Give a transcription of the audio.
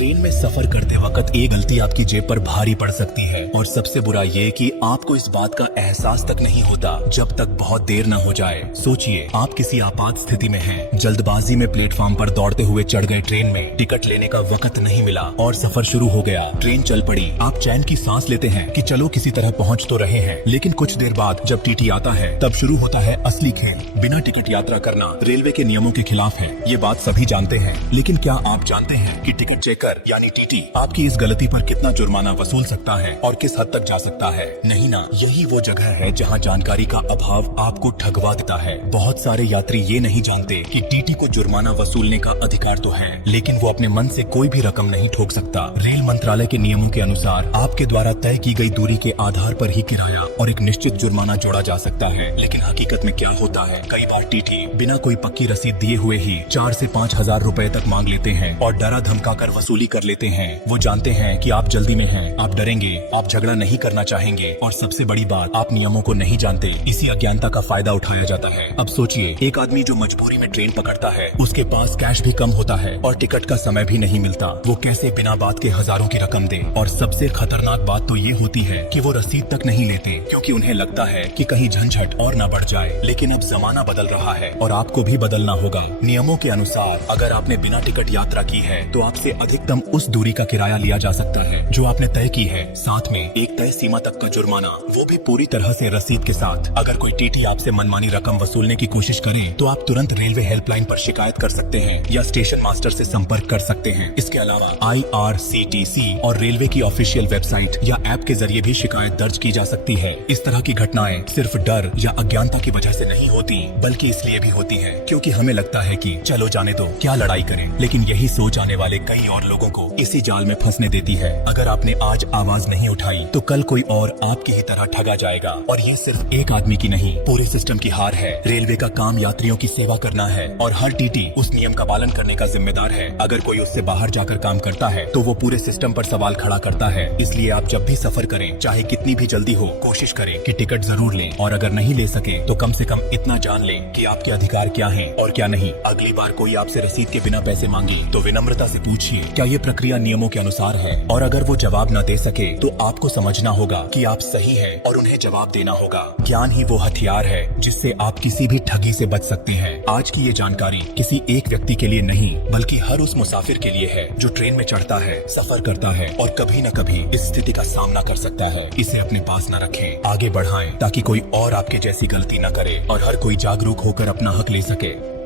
Train में सफर करते वक्त एक गलती आपकी जेब पर भारी पड़ सकती है और सबसे बुरा ये कि आपको इस बात का एहसास तक नहीं होता जब तक बहुत देर न हो जाए। सोचिए, आप किसी आपात स्थिति में हैं, जल्दबाजी में प्लेटफॉर्म पर दौड़ते हुए चढ़ गए ट्रेन में, टिकट लेने का वक्त नहीं मिला और सफर शुरू हो गया। ट्रेन चल पड़ी, आप चैन की सांस लेते हैं कि चलो किसी तरह पहुंच तो रहे हैं, लेकिन कुछ देर बाद जब टीटी आता है तब शुरू होता है असली खेल। बिना टिकट यात्रा करना रेलवे के नियमों के खिलाफ है, ये बात सभी जानते हैं, लेकिन क्या आप जानते हैं कि टिकट चेकर यानी टीटी आपकी इस गलती पर कितना जुर्माना वसूल सकता है और किस हद तक जा सकता है? नहीं ना, यही वो जगह है जहां जानकारी का अभाव आपको ठगवा देता है। बहुत सारे यात्री ये नहीं जानते कि टीटी को जुर्माना वसूलने का अधिकार तो है, लेकिन वो अपने मन से कोई भी रकम नहीं ठोक सकता। रेल मंत्रालय के नियमों के अनुसार आपके द्वारा तय की गई दूरी के आधार पर ही किराया और एक निश्चित जुर्माना जोड़ा जा सकता है। लेकिन हकीकत में क्या होता है, कई बार टीटी बिना कोई पक्की रसीद दिए हुए ही 4 से 5 हजार रुपए तक मांग लेते हैं और डरा धमका कर वसूली कर लेते हैं। वो जानते हैं कि आप जल्दी में हैं, आप डरेंगे, आप झगड़ा नहीं करना चाहेंगे और सबसे बड़ी बात, आप नियमों को नहीं जानते। इसी अज्ञानता का फायदा उठाया जाता है। अब सोचिए, एक आदमी जो मजबूरी में ट्रेन पकड़ता है, उसके पास कैश भी कम होता है और टिकट का समय भी नहीं मिलता, वो कैसे बिना बात के हजारों की रकम दे? और सबसे खतरनाक बात तो ये होती है कि वो रसीद तक नहीं लेते, क्योंकि उन्हें लगता है कि कहीं झंझट और न बढ़ जाए। लेकिन अब जमाना बदल रहा है और आपको भी बदलना होगा। नियमों के अनुसार अगर आपने बिना टिकट यात्रा की है तो आपसे अधिकतम उस दूरी का किराया लिया जा सकता है जो आपने तय की है, साथ में एक तय सीमा तक का जुर्माना, वो भी पूरी तरह से रसीद के साथ। अगर कोई टीटी आपसे मनमानी रकम वसूलने की कोशिश करे तो आप तुरंत रेलवे हेल्पलाइन पर शिकायत कर सकते हैं या स्टेशन मास्टर से संपर्क कर सकते हैं। इसके अलावा IRCTC और रेलवे की ऑफिशियल वेबसाइट या ऐप के जरिए भी शिकायत दर्ज की जा सकती है। इस तरह की घटनाएं सिर्फ डर या अज्ञानता की वजह से नहीं होती, बल्कि इसलिए भी होती है क्योंकि हमें लगता है कि चलो जाने दो, क्या लड़ाई करें। लेकिन यही सोच आने वाले कई और लोगों को इसी जाल में फंसने देती है। अगर आपने आज आवाज नहीं उठाई तो कल कोई और आपकी ही तरह ठगा जाएगा। और ये सिर्फ एक आदमी की नहीं, पूरे सिस्टम की हार है। रेलवे का काम यात्रियों की सेवा करना है और हर टीटी उस नियम का पालन करने का जिम्मेदार है। अगर कोई उससे बाहर जाकर काम करता है तो वो पूरे सिस्टम पर सवाल खड़ा करता है। इसलिए आप जब भी सफर करें, चाहे कितनी भी जल्दी हो, कोशिश करें कि टिकट जरूर लें और अगर नहीं ले सके तो कम से कम इतना जान लें कि आपके अधिकार क्या हैं और क्या नहीं। अगली बार कोई आपसे रसीद के बिना पैसे मांगे तो विनम्रता से पूछिए क्या ये प्रक्रिया नियमों के अनुसार है, और अगर वो जवाब न दे सके तो आपको समझना होगा कि आप सही हैं और उन्हें जवाब देना होगा। ज्ञान ही वो हथियार है जिससे आप किसी भी ठगी से बच सकते हैं। आज की ये जानकारी किसी एक व्यक्ति के लिए नहीं, बल्कि हर उस मुसाफिर के लिए है जो ट्रेन में चढ़ता है, सफर करता है और कभी न कभी इस स्थिति का सामना कर सकता है। इसे अपने पास न रखें, आगे बढ़ाएं ताकि कोई और आपके जैसी गलती न करे और हर कोई जागरूक होकर अपना हक ले सके।